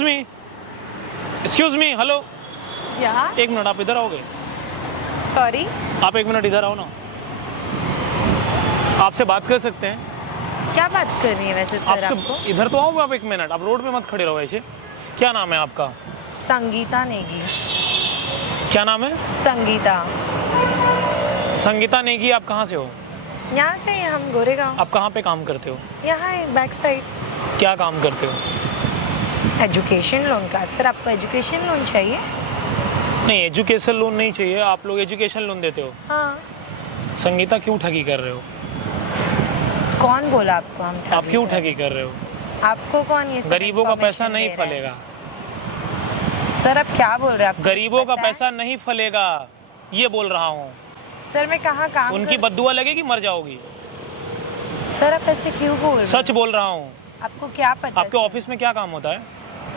Excuse me, hello. या एक minute, आप इधर आओगे? सॉरी, आप एक मिनट इधर आओ ना, आपसे बात कर सकते हैं? क्या बात करनी है वैसे सर आपको? आपसे इधर तो आओगे आप, एक मिनट, आप रोड पे मत खड़े रहो ऐसे। क्या नाम है आपका? संगीता नेगी। क्या नाम है? संगीता। संगीता नेगी। आप कहाँ से हो? यहाँ से हैं हम, गोरेगांव। आप कहाँ पे काम करते हो? यहाँ बैक साइड। क्या काम करते हो? एजुकेशन लोन का। सर आपको एजुकेशन लोन चाहिए? नहीं, एजुकेशन लोन नहीं चाहिए। आप लोग एजुकेशन लोन देते हो? हाँ। संगीता, क्यों ठगी कर रहे हो? कौन बोला आपको हम ठगी आप क्यों कर रहे ठगी कर रहे हो? हैं? आपको कौन ये सब गरीबों का पैसा information नहीं दे रहा है? फलेगा। सर आप क्या बोल रहे हैं? आपको गरीबों कुछ का पता है? पैसा नहीं फलेगा, ये बोल रहा हूँ। सर मैं कहाँ काम उनकी बद्दुआ लगेगी, मर जाओगी। सर आप ऐसे क्यों बोल रहे हैं? सच बोल रहा हूँ। आपको क्या पता? आपके ऑफिस में क्या काम होता है?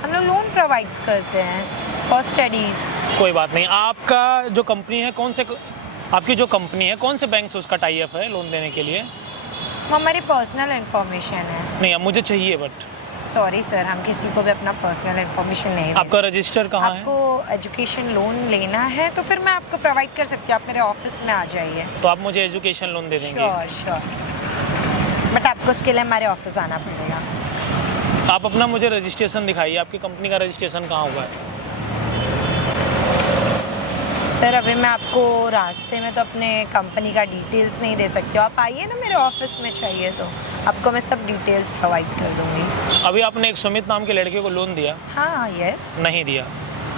हम लोग लोन प्रोवाइड्स करते हैं फॉर स्टडीज। कोई बात नहीं। आपका जो कंपनी है, कौन से आपकी जो कंपनी है, कौन से बैंक से उसका टाई अप है लोन देने के लिए? वो हमारी पर्सनल इन्फॉर्मेशन है। नहीं, अब मुझे चाहिए बट। सॉरी सर, हम किसी को भी अपना पर्सनल इन्फॉर्मेशन नहीं दे आपका रजिस्टर कहाँ है? आपको एजुकेशन लोन लेना है तो फिर मैं आपको प्रोवाइड कर सकती हूँ। आप मेरे ऑफिस में आ जाइए। तो आप मुझे एजुकेशन लोन दे देंगे? श्योर श्योर, बट आपको उसके लिए हमारे ऑफिस आना पड़ेगा। आप अपना मुझे रजिस्ट्रेशन दिखाइए। आपकी कंपनी का रजिस्ट्रेशन कहाँ हुआ है? सर अभी मैं आपको रास्ते में तो अपने कंपनी का डिटेल्स नहीं दे सकती हूँ। आप आइए ना मेरे ऑफिस में, चाहिए तो आपको मैं सब डिटेल्स प्रोवाइड कर दूँगी। अभी आपने एक सुमित नाम के लड़के को लोन दिया? हाँ यस। नहीं दिया।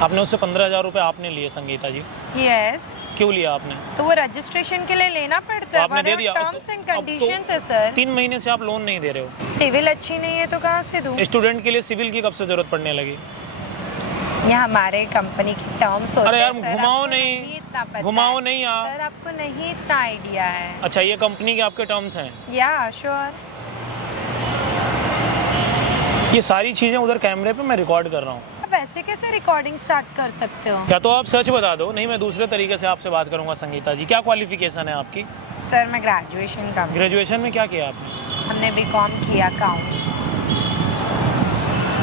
आपने उससे 15,000 रुपये आपने लिए संगीता जी। यस। क्यों लिया आपने? तो वो रजिस्ट्रेशन के लिए लेना पड़ता है। आपने दे दिया? टर्म्स एंड अब तो कंडीशंस है सर। 3 महीने से आप लोन नहीं दे रहे हो। सिविल अच्छी नहीं है तो कहाँ से दूँ? स्टूडेंट के लिए सिविल की कब से जरूरत पड़ने लगी? ये हमारे कंपनी की टर्म्स होते हैं। अरे यार, सर, घुमाओ आपको नहीं, इतना पता घुमाओ है। नहीं आप। सर आपको नहीं इतना आइडिया है। अच्छा, ये कंपनी के आपके टर्म्स हैं? या श्योर। ये सारी चीजें उधर कैमरे पे मैं रिकॉर्ड कर रहा हूँ। आप ऐसे कैसे रिकॉर्डिंग स्टार्ट कर सकते हो? क्या तो आप सच बता दो, नहीं मैं दूसरे तरीके से आपसे बात करूंगा। संगीता जी, क्या क्वालिफिकेशन है आपकी? सर मैं ग्रेजुएशन का। ग्रेजुएशन में क्या किया आपने? हमने बीकॉम किया अकाउंट्स।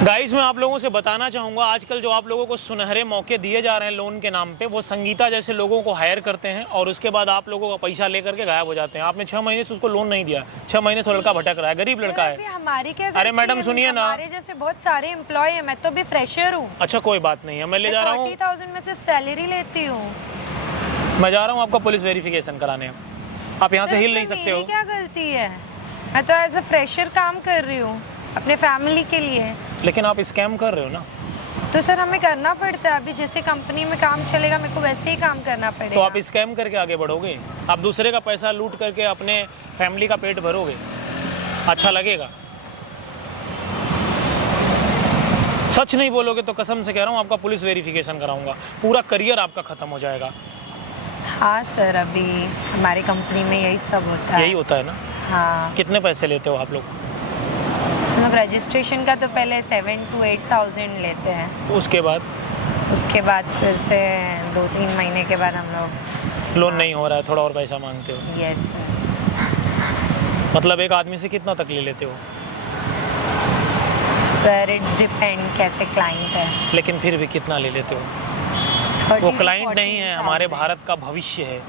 गाइस, मैं आप लोगों से बताना चाहूँगा, आजकल जो आप लोगों को सुनहरे मौके दिए जा रहे हैं लोन के नाम पे, वो संगीता जैसे लोगों को हायर करते हैं और उसके बाद आप लोगों का पैसा लेकर के गायब हो जाते हैं। आपने 6 महीने से उसको लोन नहीं दिया। 6 महीने से लड़का भटक रहा है, गरीब लड़का है। हमारी क्या? अरे मैडम सुनिए ना, हमारे जैसे बहुत सारे एम्प्लॉय हैं, मैं तो भी फ्रेशर हूँ। अच्छा कोई बात नहीं है, मैं ले जा रहा हूँ। 40,000 में से सैलरी लेती हूँ। मैं जा रहा हूँ आपका पुलिस वेरिफिकेशन कराने। आप यहाँ से हिल नहीं सकते हो। मेरी क्या गलती है? मैं तो एज अ फ्रेशर काम कर रही हूँ अपने फैमिली के लिए। लेकिन आप स्कैम कर रहे हो ना। तो सर हमें करना पड़ता है। अभी जैसे कंपनी में काम चलेगा, मेरे को वैसे ही काम करना पड़ेगा। तो आप स्कैम करके आगे बढ़ोगे? आप दूसरे का पैसा लूट करके अपने फैमिली का पेट भरोगे? अच्छा लगेगा? सच नहीं बोलोगे तो कसम से कह रहा हूँ आपका पुलिस वेरिफिकेशन कराऊंगा। पूरा करियर आपका खत्म हो जाएगा। हाँ सर, अभी हमारी कंपनी में यही सब होता है। यही होता है ना? हाँ। कितने पैसे लेते हो आप लोग? हम लोग रजिस्ट्रेशन का तो पहले 7,000 to 8,000 लेते हैं। उसके बाद? उसके बाद फिर से 2-3 महीने के बाद हम लोग लोन नहीं हो रहा है, थोड़ा और पैसा मांगते हो? Yes sir. मतलब एक आदमी से कितना तक ले लेते हो? सर इट्स डिपेंड कैसे क्लाइंट है। लेकिन फिर भी कितना ले लेते हो? 30 वो to क्लाइंट नहीं है, हमारे 40,000। भारत का भविष्य है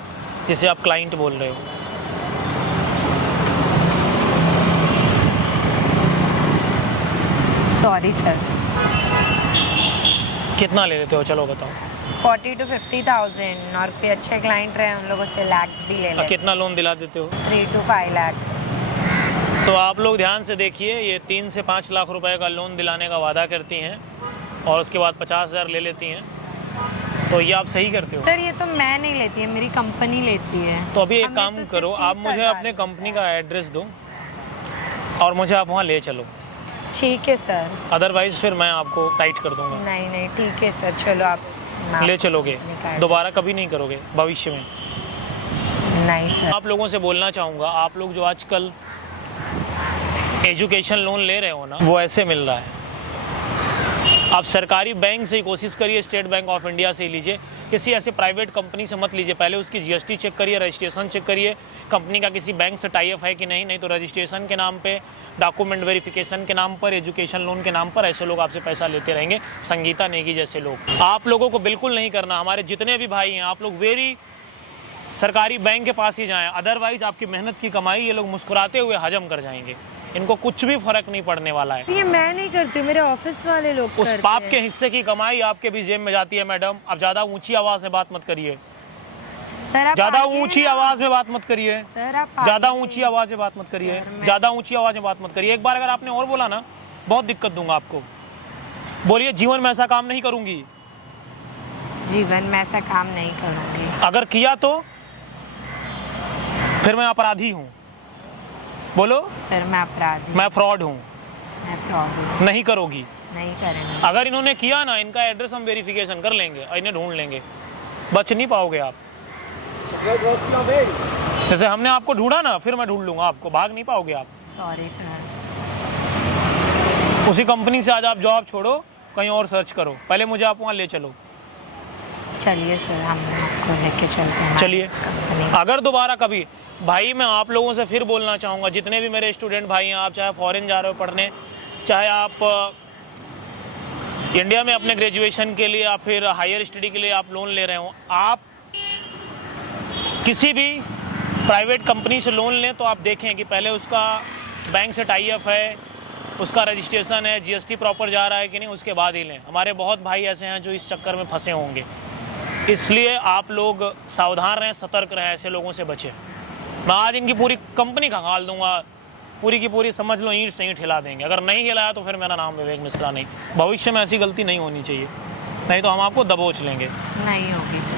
जिसे आप क्लाइंट बोल रहे हो। Sorry sir. कितना ले लेते हो, चलो बताओ। 40,000 to 50,000, और कोई अच्छे क्लाइंट रहे उन लोगों से लैक्स भी ले लेते। कितना लोन दिला देते हो? 3 to 5 lakhs। तो आप लोग ध्यान से देखिए, ये 3 से 5 लाख रुपए का लोन दिलाने का वादा करती हैं और उसके बाद 50,000 ले लेती हैं। तो ये आप सही करते हो? सर ये तो मैं नहीं लेती है, मेरी कंपनी लेती है। तो अभी एक हमें काम तो सिर्फ करो, आप मुझे 30,000 अपने कंपनी का एड्रेस दो और मुझे आप वहाँ ले चलो। ठीक है सर। अदरवाइज फिर मैं आपको टाइट कर दूंगा। नहीं नहीं ठीक है सर, चलो आप ले चलोगे? दोबारा कभी नहीं करोगे भविष्य में? नहीं सर। आप लोगों से बोलना चाहूँगा, आप लोग जो आजकल एजुकेशन लोन ले रहे हो ना, वो ऐसे मिल रहा है। आप सरकारी बैंक से ही कोशिश करिए, स्टेट बैंक ऑफ इंडिया से ही लीजिए। किसी ऐसे प्राइवेट कंपनी से मत लीजिए। पहले उसकी जीएसटी चेक करिए, रजिस्ट्रेशन चेक करिए, कंपनी का किसी बैंक से टाई अप है कि नहीं तो रजिस्ट्रेशन के नाम पे, डॉक्यूमेंट वेरिफिकेशन के नाम पर, एजुकेशन लोन के नाम पर ऐसे लोग आपसे पैसा लेते रहेंगे, संगीता नेगी जैसे लोग। आप लोगों को बिल्कुल नहीं करना। हमारे जितने भी भाई हैं, आप लोग वेरी सरकारी बैंक के पास ही जाएं, अदरवाइज आपकी मेहनत की कमाई ये लोग मुस्कुराते हुए हजम कर जाएंगे। इनको कुछ भी फर्क नहीं पड़ने वाला है। ये मैं नहीं करती, मेरे ऑफिस वाले लोग उस करते पाप हैं। के हिस्से की कमाई आपके भी जेब में जाती है मैडम। अब ज्यादा ऊंची आवाज में बात मत करिए, सर आप ज्यादा आइए ऊंची ना। आवाज में बात मत करिए, सर आप ज्यादा आइए। ऊंची आवाज में बात मत करिए, सर, मैं- ज्यादा ऊंची आवाज में बात मत करिए। एक बार अगर आपने और बोला ना, बहुत दिक्कत दूंगा आपको। बोलिए, जीवन में ऐसा काम नहीं करूंगी। जीवन में ऐसा काम नहीं करूंगी। अगर किया तो फिर मैं अपराधी हूँ। बोलो, फिर मैं अपराधी, मैं फ्रॉड हूँ। मैं फ्रॉड हूँ। नहीं करोगी। नहीं करेंगे। अगर इन्होंने किया ना, इनका एड्रेस हम वेरिफिकेशन कर लेंगे और इन्हें ढूंढ लेंगे, बच नहीं पाओगे आप। जैसे हमने आपको ढूंढा ना, फिर मैं ढूंढ लूंगा आपको, भाग नहीं पाओगे आप। Sorry sir. उसी कंपनी से आज आप जॉब छोड़ो, कहीं और सर्च करो, पहले मुझे आप वहाँ ले चलो। चलिए सर, हम आपको लेके चलते हैं चलिए। कंपनी। अगर दोबारा कभी, भाई मैं आप लोगों से फिर बोलना चाहूँगा, जितने भी मेरे स्टूडेंट भाई हैं, आप चाहे फॉरेन जा रहे हो पढ़ने, चाहे आप इंडिया में अपने ग्रेजुएशन के लिए या फिर हायर स्टडी के लिए आप लोन ले रहे हो, आप किसी भी प्राइवेट कंपनी से लोन लें तो आप देखें कि पहले उसका बैंक से टाई अप है, उसका रजिस्ट्रेशन है, जीएसटी प्रॉपर जा रहा है कि नहीं, उसके बाद ही लें। हमारे बहुत भाई ऐसे हैं जो इस चक्कर में फंसे होंगे, इसलिए आप लोग सावधान रहें, सतर्क रहें, ऐसे लोगों से बचें। मैं आज इनकी पूरी कंपनी खंगाल दूंगा, पूरी की पूरी समझ लो ईंट से ईंट हिला देंगे। अगर नहीं हिलाया तो फिर मेरा नाम विवेक मिश्रा नहीं। भविष्य में ऐसी गलती नहीं होनी चाहिए, नहीं तो हम आपको दबोच लेंगे। नहीं होगी सर।